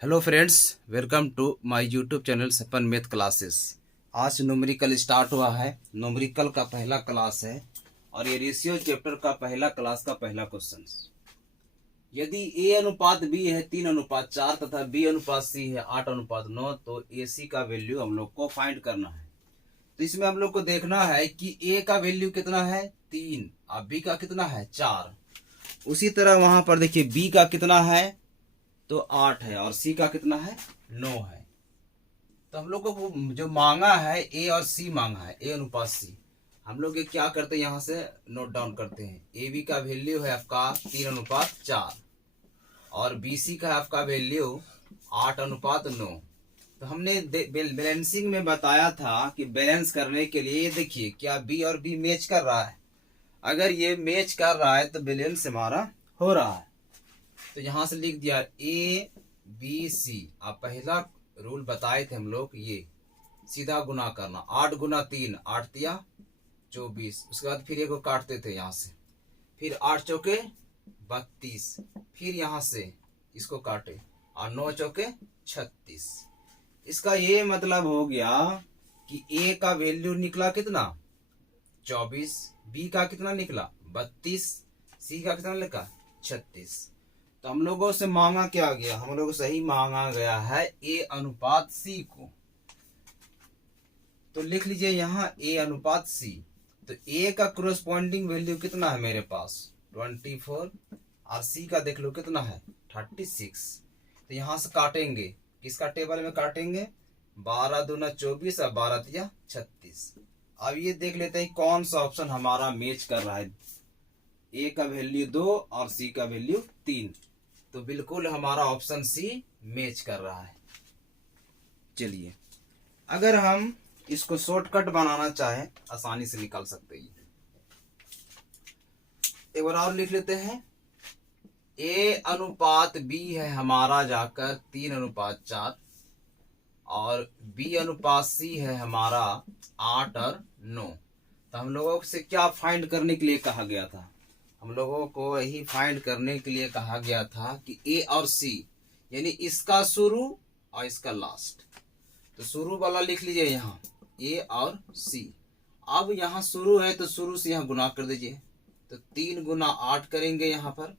Hello friends, welcome to my YouTube channel Sapan math classes. आज numerical start हुआ है। Numerical का पहला क्लास है और ये रेशियो चैप्टर का पहला क्लास का पहला क्वेश्चन। यदि ए अनुपात बी है 3:4 तथा बी अनुपात सी है 8:9 तो ए सी का वैल्यू हम लोग को फाइंड करना है। तो इसमें हम लोग को देखना है कि ए का वैल्यू कितना है 3 और बी का कितना है 4। उसी तरह वहां पर देखिए बी का कितना है तो 8 है और सी का कितना है 9 है। तो हम लोग को जो मांगा है ए और सी मांगा है ए अनुपात सी। हम लोग ये क्या करते हैं यहाँ से नोट डाउन करते हैं। ए बी का वैल्यू है आपका 3:4 और बी सी का आपका वैल्यू 8:9। तो हमने बैलेंसिंग में बताया था कि बैलेंस करने के लिए ये देखिए क्या बी और बी मैच कर रहा है। अगर ये मैच कर रहा है तो बैलेंस हमारा हो रहा है। तो यहां से लिख दिया ए बी सी। आप पहला रूल बताए थे हम लोग, ये सीधा गुना करना। 8 गुना 3 8 तिया 24। उसके बाद फिर एक को काटते थे यहां से, फिर 8 चौके 32, फिर यहां से इसको काटे और 9 चौके 36। इसका ये मतलब हो गया कि ए का वैल्यू निकला कितना 24, बी का कितना निकला 32, सी का कितना निकला 36। तो हम लोगों से मांगा क्या गया, हम लोगों से ही मांगा गया है ए अनुपात सी को। तो लिख लीजिए यहाँ ए अनुपात सी। तो ए का कोरोस्पॉन्डिंग वैल्यू कितना है मेरे पास 24 और सी का देख लो कितना है 36। तो यहां से काटेंगे, किसका टेबल में काटेंगे 12 दूना 24 और 12 तिया 36। अब ये देख लेते हैं कौन सा ऑप्शन हमारा मैच कर रहा है। ए का वैल्यू 2 और सी का वैल्यू 3। तो बिल्कुल हमारा ऑप्शन सी मैच कर रहा है। चलिए, अगर हम इसको शॉर्टकट बनाना चाहे आसानी से निकाल सकते हैं। एक बार और लिख लेते हैं। ए अनुपात बी है हमारा जाकर 3:4 और बी अनुपात सी है हमारा 8 और 9। तो हम लोगों से क्या फाइंड करने के लिए कहा गया था, हम लोगों को यही फाइंड करने के लिए कहा गया था कि ए और सी यानी इसका शुरू और इसका लास्ट। तो शुरू वाला लिख लीजिए यहाँ ए और सी। अब यहाँ शुरू है तो शुरू से यहाँ गुना कर दीजिए। तो 3 गुना 8 करेंगे यहाँ पर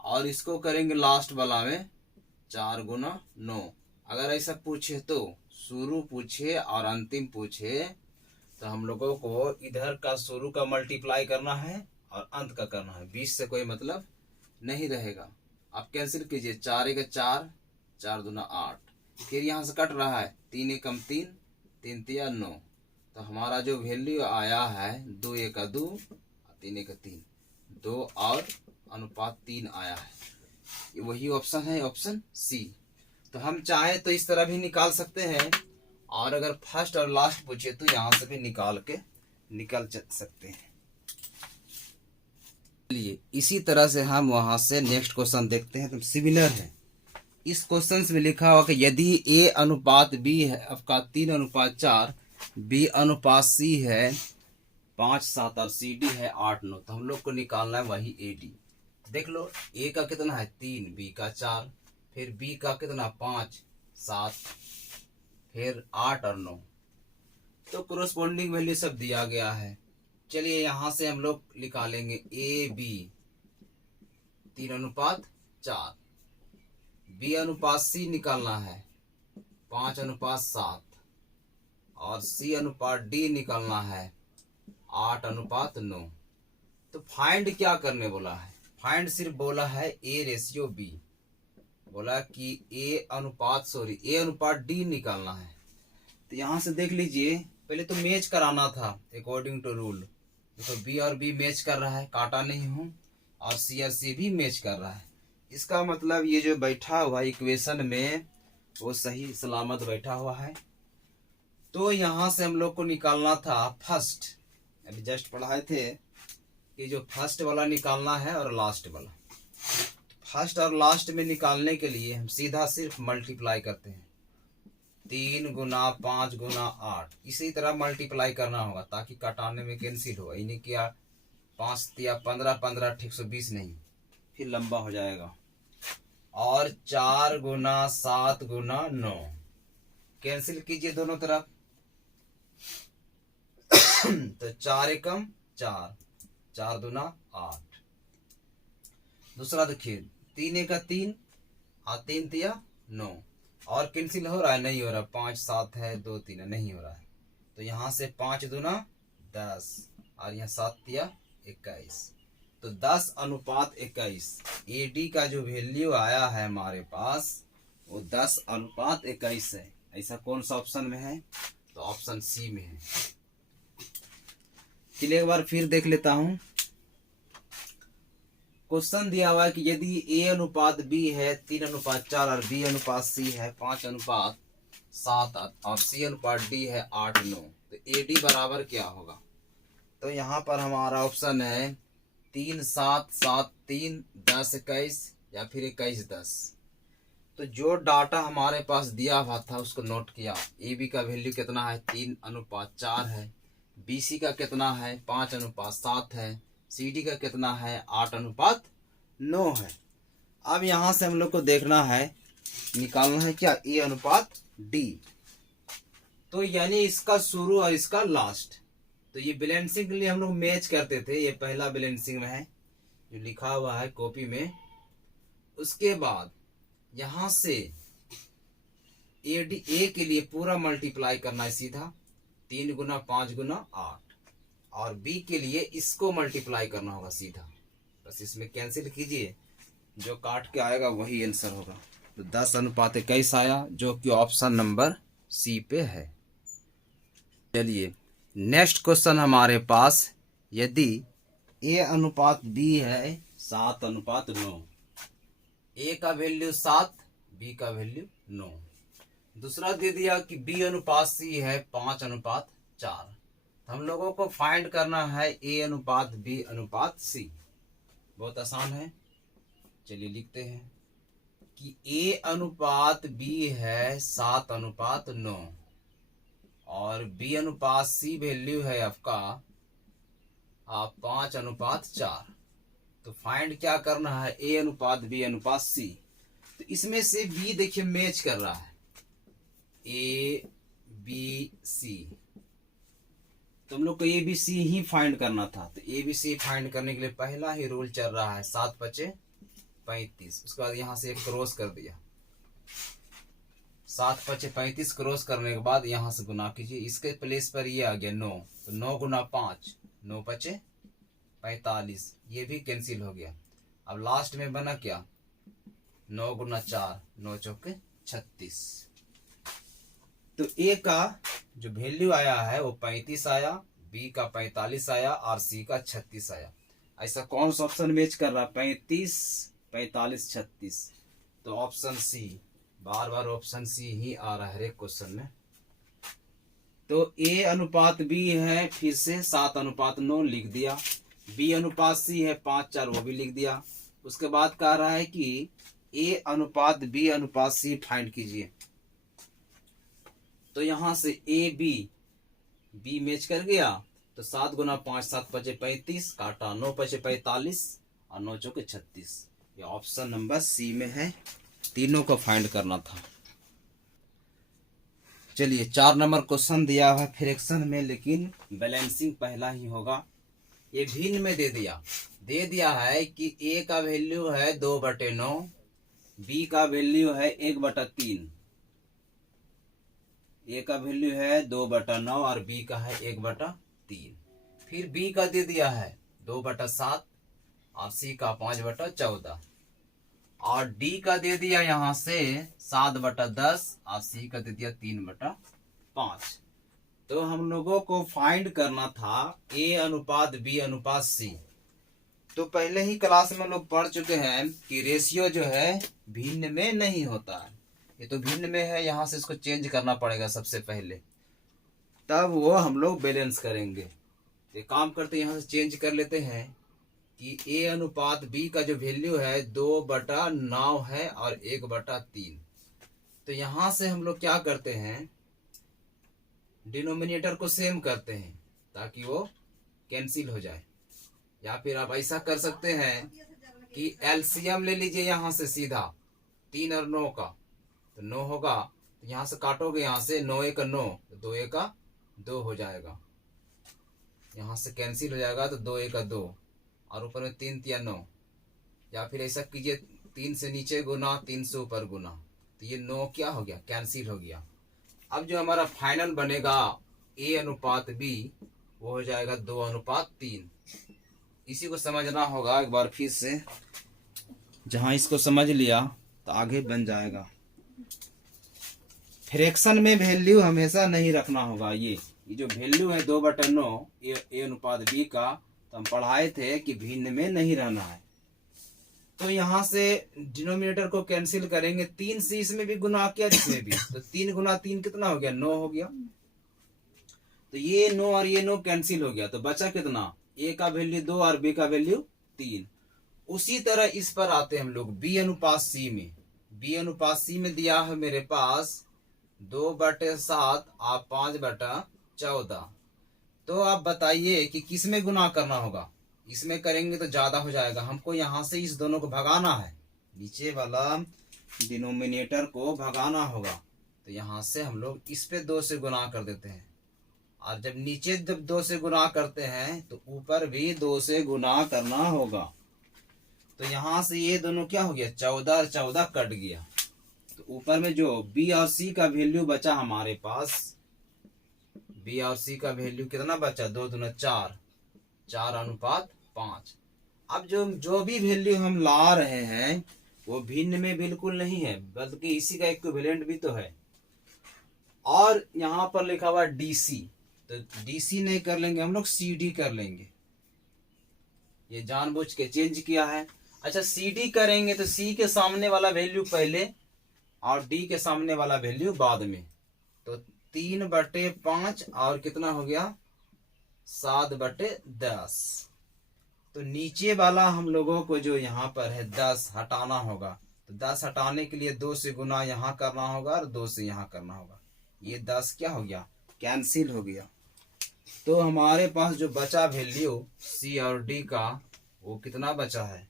और इसको करेंगे लास्ट वाला में 4 गुना 9। अगर ऐसा पूछे तो शुरू पूछे और अंतिम पूछे तो हम लोगों को इधर का शुरू का मल्टीप्लाई करना है और अंत का करना है। 20 से कोई मतलब नहीं रहेगा। आप कैंसिल कीजिए 4 एक 4 4 दूना 8। फिर यहाँ से कट रहा है 3 एकम 3 3 तिया 9। तो हमारा जो वैल्यू आया है 2 एक 2 3 एक 3 2 और अनुपात 3 आया है। वही ऑप्शन है ऑप्शन सी। तो हम चाहे तो इस तरह भी निकाल सकते हैं और अगर फर्स्ट और लास्ट पूछे तो यहाँ से भी निकल सकते हैं। चलिए, इसी तरह से हम वहां से नेक्स्ट क्वेश्चन देखते हैं। तो सिमिलर है। इस क्वेश्चन में लिखा हुआ कि यदि ए अनुपात बी है आपका 3:4, बी अनुपात सी है 5-7 और सी डी है 8-9। तो हम लोग को निकालना है वही ए डी। देख लो ए का कितना है 3, बी का 4, फिर बी का कितना 5-7, फिर 8 और 9। तो कोरोस्पोंडिंग वैल्यू सब दिया गया है। चलिए यहां से हम लोग निकालेंगे ए बी 3:4, बी अनुपात सी निकालना है 5:7 और सी अनुपात डी निकालना है 8:9। तो फाइंड क्या करने बोला है, फाइंड सिर्फ बोला है ए रेशियो बी, बोला कि ए अनुपात डी निकालना है। तो यहां से देख लीजिए पहले तो मैच कराना था अकॉर्डिंग टू रूल। देखो बी और बी मैच कर रहा है, काटा नहीं हूं, और सी भी मैच कर रहा है। इसका मतलब ये जो बैठा हुआ इक्वेशन में वो सही सलामत बैठा हुआ है। तो यहां से हम लोग को निकालना था फर्स्ट, अभी जस्ट पढ़ाए थे कि जो फर्स्ट वाला निकालना है और लास्ट वाला। फर्स्ट और लास्ट में निकालने के लिए हम सीधा सिर्फ मल्टीप्लाई करते हैं 3 गुना 5 गुना 8। इसी तरह मल्टीप्लाई करना होगा ताकि कटाने में कैंसिल हो। इन्हें किया 5 तिया 15 15 120 नहीं, फिर लंबा हो जाएगा। और 4 गुना 7 गुना 9, कैंसिल कीजिए दोनों तरफ। तो 4 एकम 4, 4 दूना 8। दूसरा देखिए 3 एका 3 और 3 तिया 9, और कैंसिल हो रहा है? नहीं हो रहा। 5 7 है, 2 3 है, नहीं हो रहा है। तो यहाँ से 5 दूना 10 और यहाँ 7 तिया 21। तो 10:21 AD का जो वैल्यू आया है हमारे पास वो 10:21 है। ऐसा कौन सा ऑप्शन में है? तो ऑप्शन सी में है। चलिए एक बार फिर देख लेता हूं। क्वेश्चन दिया हुआ है कि यदि A अनुपात B है 3:4 और B अनुपात C है 5:7 और C अनुपात D है 8:9, तो AD बराबर क्या होगा? तो यहाँ पर हमारा ऑप्शन है 3 7 7 3 10 21 या फिर 21 10। तो जो डाटा हमारे पास दिया हुआ था उसको नोट किया। AB का वैल्यू कितना है? 3:4 है। BC का कितना है? 5:7 है। CD का कितना है? 8:9 है। अब यहाँ से हम लोग को देखना है, निकालना है क्या? A अनुपात D। तो यानी इसका शुरू और इसका लास्ट। तो ये बैलेंसिंग के लिए हम लोग मैच करते थे। ये पहला बैलेंसिंग में है जो लिखा हुआ है कॉपी में। उसके बाद यहां से A के लिए पूरा मल्टीप्लाई करना है सीधा, 3 गुना 5 गुना 8, और B के लिए इसको मल्टीप्लाई करना होगा सीधा। बस इसमें कैंसिल कीजिए, जो काट के आएगा वही आंसर होगा। तो 10:21 आया, जो कि ऑप्शन नंबर सी पे है। चलिए नेक्स्ट क्वेश्चन हमारे पास, यदि A अनुपात B है 7:9, A का वैल्यू 7, B का वैल्यू 9। दूसरा दे दिया कि B अनुपात C है 5:4। हम लोगों को फाइंड करना है A अनुपात B अनुपात C। बहुत आसान है, चलिए लिखते हैं कि A अनुपात B है 7:9 और B अनुपात C वैल्यू है आपका 5:4। तो फाइंड क्या करना है? A अनुपात B अनुपात C। तो इसमें से B देखिए मैच कर रहा है, A B C। तुम लोग को A B C he find करना था। तो A B C फाइंड करने के लिए पहला ही रूल चल रहा है 7 5 35। उसके बाद यहाँ से एक क्रॉस कर दिया, 7 5 35 क्रॉस करने के बाद यहाँ से गुना कीजिए। इसके प्लेस पर ये आ गया 9, तो 9 गुना 5, 9 5 45, ये भी कैंसिल हो गया। अब लास्ट में बना क्या? 9 गुना 4, 9 चौके 36। तो A का जो वैल्यू आया है वो 35 आया, B का 45 आया और C का 36 आया। ऐसा कौन सा ऑप्शन मैच कर रहा है? 35 45 36। तो ऑप्शन सी, बार बार ऑप्शन सी ही आ रहा है हर एक क्वेश्चन में। तो A अनुपात B है, फिर से 7:9 लिख दिया। B अनुपात C है 5:4, वो भी लिख दिया। उसके बाद कह रहा है कि A अनुपात B अनुपात C फाइंड कीजिए। तो यहां से B मैच कर गया। तो 7 गुना 5 7 5 35 काटा, 9 5 45 और 9 चौके 36। ये ऑप्शन नंबर सी में है। तीनों को फाइंड करना था। चलिए 4 नंबर क्वेश्चन दिया हुआ फ्रैक्शन में, लेकिन बैलेंसिंग पहला ही होगा। ये भिन्न में दे दिया है कि A का वैल्यू है 2/9, B का वैल्यू है 1/3। A का वैल्यू है 2/9 और B का है 1/3। फिर B का दे दिया है 2/7 और C का 5/14 और D का दे दिया यहाँ से 7/10 और C का दे दिया 3/5। तो हम लोगों को फाइंड करना था A अनुपात B अनुपात C। तो पहले ही क्लास में लोग पढ़ चुके हैं कि रेशियो जो है भिन्न में नहीं होता है। ये तो भिन्न में है, यहाँ से इसको चेंज करना पड़ेगा सबसे पहले, तब वो हम लोग बैलेंस करेंगे। ये काम करते यहाँ से चेंज कर लेते हैं कि A अनुपात B का जो वैल्यू है 2/9 है और 1/3। तो यहाँ से हम लोग क्या करते हैं, डिनोमिनेटर को सेम करते हैं ताकि वो कैंसिल हो जाए। या फिर आप ऐसा कर सकते हैं कि एलसीएम ले लीजिए यहाँ से सीधा, 3 और 9 का, तो 9 होगा, तो यहाँ से काटोगे, यहाँ से 9 एक 9, तो 2 एक 2 हो जाएगा, यहाँ से कैंसिल हो जाएगा, तो 2 एक 2, और ऊपर में 3 तिया 9, या फिर ऐसा कीजिए 3 से नीचे गुना 3 से ऊपर गुना, तो ये 9 क्या हो गया, कैंसिल हो गया। अब जो हमारा फाइनल बनेगा A अनुपात B, वो हो जाएगा 2 अनुपात 3। इसी को समझना होगा एक बार फिर से, जहां इसको समझ लिया तो आगे बन जाएगा। फ्रैक्शन में वैल्यू हमेशा नहीं रखना होगा। ये जो वैल्यू है 2/9 A अनुपात B का, तो हम पढ़ाए थे कि भिन्न में नहीं रहना है। तो यहाँ से डिनोमिनेटर को कैंसिल करेंगे, 3 से इसमें भी गुना किया, इसमें भी, तो 3 गुना 3 कितना हो गया, 9 हो गया। तो ये 9 और ये 9 कैंसिल हो गया, तो बचा कितना, A का वैल्यू 2 और B का वैल्यू 3। उसी तरह इस पर आते हम लोग B अनुपात C में। B अनुपात C में दिया है मेरे पास 2/7 और 5/14। तो आप बताइए कि किस में गुना करना होगा। इसमें करेंगे तो ज्यादा हो जाएगा, हमको यहाँ से इस दोनों को भगाना है, नीचे वाला डिनोमिनेटर को भगाना होगा। तो यहाँ से हम लोग इस पे 2 से गुना कर देते हैं, और जब नीचे जब 2 से गुना करते हैं तो ऊपर भी 2 से गुना करना होगा। तो यहाँ से ये दोनों क्या हो गया, 14 और 14 कट गया। तो ऊपर में जो B और C का वैल्यू बचा हमारे पास, B और C का वैल्यू कितना बचा, 2 दूना 4, 4 अनुपात 5। अब जो भी वैल्यू हम ला रहे हैं वो भिन्न में बिल्कुल नहीं है, बल्कि इसी का इक्विवेलेंट भी तो है। और यहाँ पर लिखा हुआ DC, तो DC नहीं कर लेंगे हम लोग, CD कर लेंगे। ये जानबूझ के चेंज किया है। अच्छा, CD करेंगे तो C के सामने वाला वैल्यू पहले और D के सामने वाला वैल्यू बाद में। तो 3/5 और कितना हो गया, 7/10। तो नीचे वाला हम लोगों को जो यहाँ पर है 10 हटाना होगा। तो 10 हटाने के लिए 2 से गुना यहाँ करना होगा और 2 से यहाँ करना होगा। ये 10 क्या हो गया, कैंसिल हो गया। तो हमारे पास जो बचा वैल्यू C और D का, वो कितना बचा है,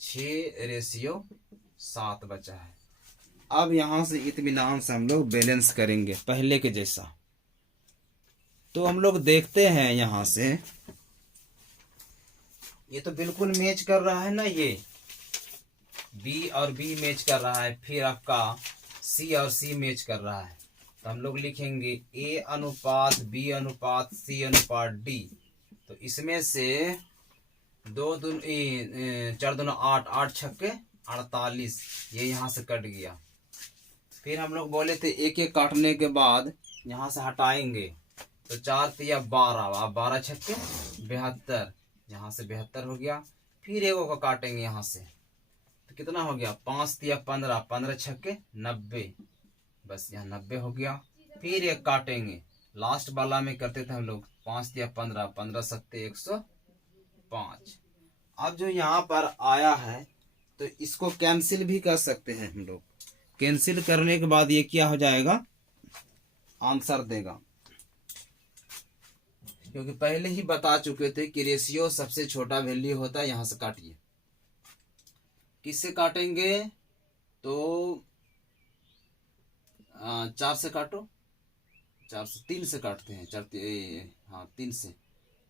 6:7 बचा है। अब यहाँ से इत्मीनान से हम लोग बैलेंस करेंगे पहले के जैसा। तो हम लोग देखते हैं यहाँ से, ये तो बिल्कुल मैच कर रहा है ना, ये B और B मैच कर रहा है, फिर आपका C और C मैच कर रहा है। तो हम लोग लिखेंगे A अनुपात B अनुपात C अनुपात D। तो इसमें से 2 दून 4 दूना 8, 8 छक्के 48, ये यहाँ से कट गया। फिर हम लोग बोले थे एक एक काटने के बाद यहाँ से हटाएंगे, तो 4 तिया 12, 12 छक्के 72, यहाँ से 72 हो गया। फिर एगो को काटेंगे यहाँ से, तो कितना हो गया, 5 तिया 15, 15 छक्के 90, बस यहाँ 90 हो गया। फिर एक काटेंगे, लास्ट वाला में करते थे हम लोग 5 तिया 15, 15 सत्ते 105। अब जो यहाँ पर आया है तो इसको कैंसिल भी कर सकते हैं हम लोग। कैंसिल करने के बाद ये क्या हो जाएगा, आंसर देगा, क्योंकि पहले ही बता चुके थे कि रेशियो सबसे छोटा वैल्यू होता है। यहां से काटिए, किससे काटेंगे, तो 4 से काटो, 4 से 3 से काटते हैं, 3 से, तो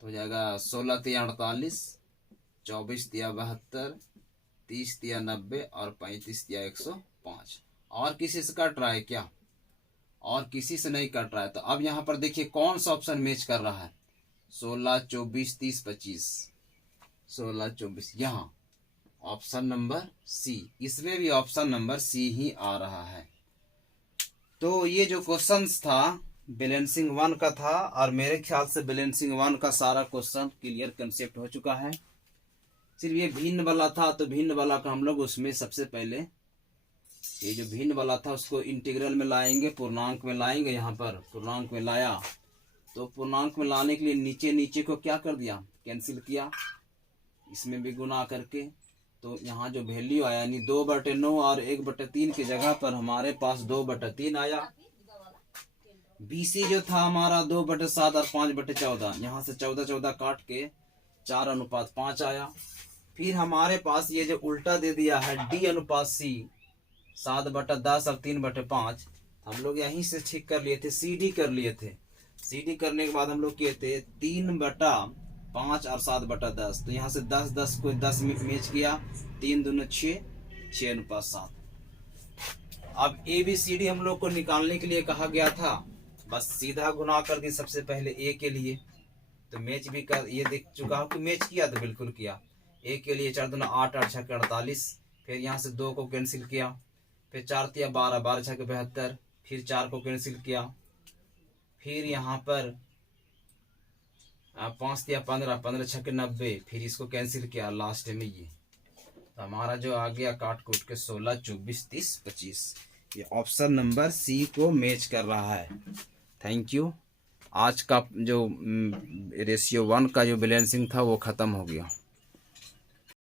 हो जाएगा 16 तिया 48, 24 तिया 72, 30 तिया 90 और 35 तिया 105। और किसी से कट रहा है क्या, और किसी से नहीं कट रहा है। तो अब यहाँ पर देखिए कौन सा ऑप्शन मैच कर रहा है, 16, 24, 30, 25, 16, 24, यहाँ ऑप्शन नंबर C, इसमें भी ऑप्शन नंबर C ही आ रहा है। तो ये जो क्वेश्चंस था बैलेंसिंग 1 का था, और मेरे ख्याल से बैलेंसिंग 1 का सारा क्वेश्चन क्लियर कंसेप्ट हो चुका है। सिर्फ ये भिन्न वाला था, तो भिन्न वाला का हम लोग उसमें सबसे पहले ये जो भिन्न वाला था उसको इंटीग्रल में लाएंगे, पूर्णांक में लाएंगे। यहाँ पर पूर्णांक में लाया, तो पूर्णांक में लाने के लिए नीचे नीचे को क्या कर दिया, कैंसिल किया, इसमें भी गुना करके। तो यहाँ जो वैल्यू आया यानी 2/9 और 1/3 की जगह पर हमारे पास 2/3 आया। BC जो था हमारा 2/7 और 5/14, यहाँ से 14 14 काट के 4 अनुपात 5 आया। फिर हमारे पास ये जो उल्टा दे दिया है D अनुपात C, 7/10 और 3/5 हम लोग यहीं से ठीक कर लिए थे, CD कर लिए थे। CD करने के बाद हम लोग किए थे 3/5 और 7/10। तो यहाँ से 10 को 10 में मैच किया, 3 दूनी 6, 6:7। अब ABCD हम लोग को निकालने के लिए कहा गया था, बस सीधा गुना कर दी सबसे पहले A के लिए। तो मैच भी कर, ये देख चुका हूँ कि मैच किया, तो बिल्कुल किया। A के लिए 4 दूना 8, 8 छक्के 48, फिर यहाँ से 2 को कैंसिल किया, फिर 4 तिया 12, 12 छक्के 72, फिर 4 को कैंसिल किया, फिर यहाँ पर 5 तिया 15, 15 छक्के 90, फिर इसको कैंसिल किया लास्ट में ये। तो हमारा जो आ गया काट कूट के 16, 24, 30, 25। ये ऑप्शन नंबर C को मैच कर रहा है। Thank you. आज का जो रेशियो 1 का जो बैलेंसिंग था वो ख़त्म हो गया।